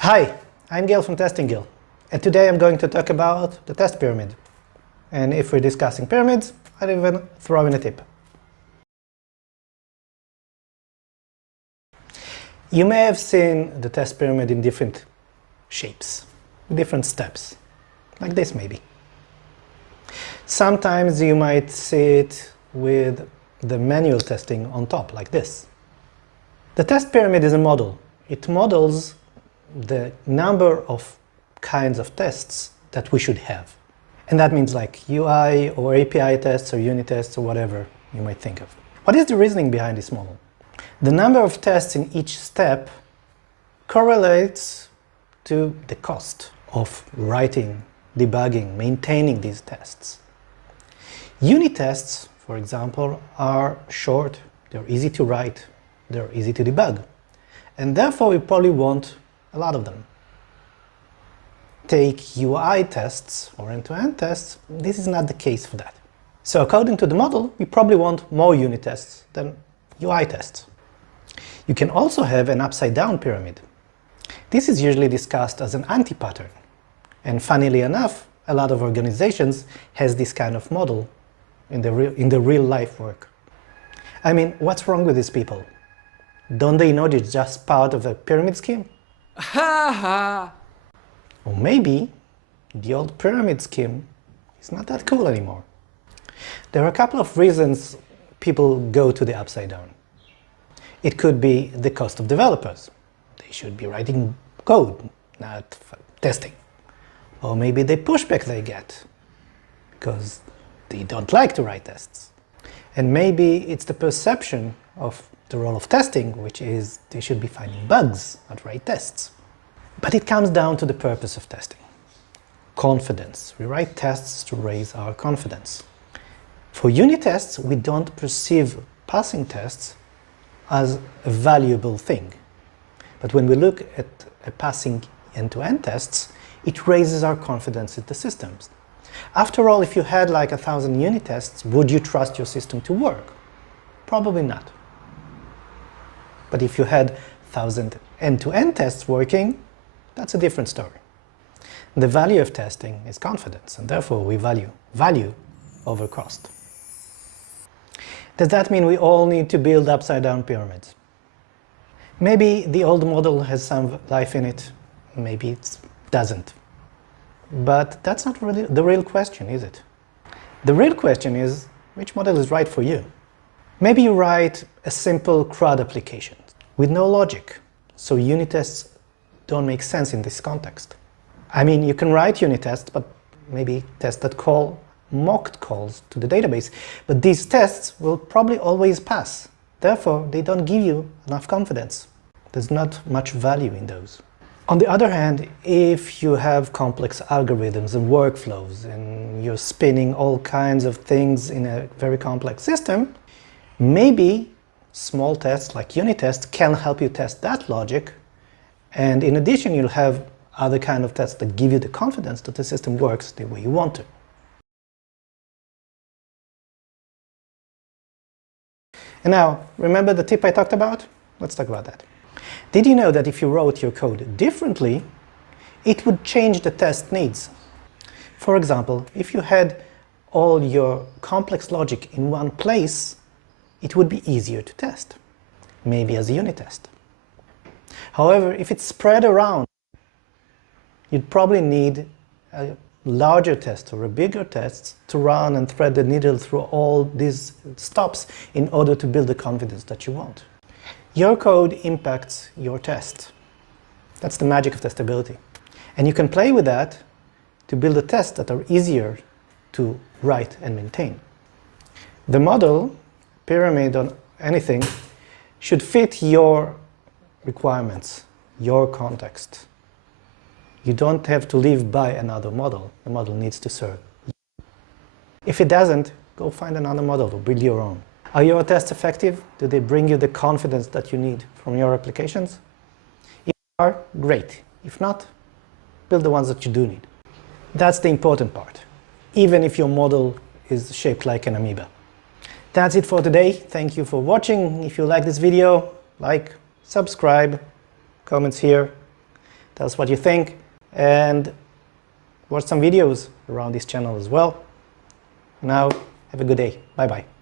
Hi, I'm Gil from Testing Gil, and today I'm going to talk about the test pyramid. And if we're discussing pyramids, I'd even throw in a tip. You may have seen the test pyramid in different shapes, different steps, like this maybe. Sometimes you might see it with the manual testing on top, like this. The test pyramid is a model. It models the number of kinds of tests that we should have. And that means like UI or API tests or unit tests or whatever you might think of. What is the reasoning behind this model? The number of tests in each step correlates to the cost of writing, debugging, maintaining these tests. Unit tests, for example, are short, they're easy to write, they're easy to debug, and therefore we probably want a lot of them. Take UI tests or end-to-end tests, this is not the case for that. So according to the model, we probably want more unit tests than UI tests. You can also have an upside-down pyramid. This is usually discussed as an anti-pattern, and funnily enough, a lot of organizations has this kind of model in the real life work. I mean, what's wrong with these people? Don't they know it's just part of a pyramid scheme? Ha ha! Or maybe the old pyramid scheme is not that cool anymore. There are a couple of reasons people go to the upside down. It could be the cost of developers. They should be writing code, not testing. Or maybe the pushback they get because they don't like to write tests. And maybe it's the perception of the role of testing, which is they should be finding bugs, not write tests. But it comes down to the purpose of testing. Confidence. We write tests to raise our confidence. For unit tests, we don't perceive passing tests as a valuable thing. But when we look at a passing end-to-end tests, it raises our confidence in the systems. After all, if you had like 1,000 unit tests, would you trust your system to work? Probably not. But if you had 1,000 end-to-end tests working, that's a different story. The value of testing is confidence, and therefore we value value over cost. Does that mean we all need to build upside-down pyramids? Maybe the old model has some life in it, maybe it doesn't. But that's not really the real question, is it? The real question is, which model is right for you? Maybe you write a simple CRUD application with no logic, so unit tests don't make sense in this context. I mean, you can write unit tests, but maybe tests that call mocked calls to the database, but these tests will probably always pass. Therefore, they don't give you enough confidence. There's not much value in those. On the other hand, if you have complex algorithms and workflows and you're spinning all kinds of things in a very complex system, maybe small tests like unit tests can help you test that logic, and in addition you'll have other kind of tests that give you the confidence that the system works the way you want to. And now, remember the tip I talked about? Let's talk about that. Did you know that if you wrote your code differently, it would change the test needs? For example, if you had all your complex logic in one place, it would be easier to test, maybe as a unit test. However, if it's spread around, you'd probably need a larger test or a bigger test to run and thread the needle through all these stops in order to build the confidence that you want. Your code impacts your test. That's the magic of testability. And you can play with that to build a tests that are easier to write and maintain. The model, pyramid or anything, should fit your requirements, your context. You don't have to live by another model. The model needs to serve you. If it doesn't, go find another model or build your own. Are your tests effective? Do they bring you the confidence that you need from your applications? If they are, great. If not, build the ones that you do need. That's the important part, even if your model is shaped like an amoeba. That's it for today. Thank you for watching. If you like this video, like, subscribe, comments here. Tell us what you think, and watch some videos around this channel as well. Now, have a good day. Bye-bye.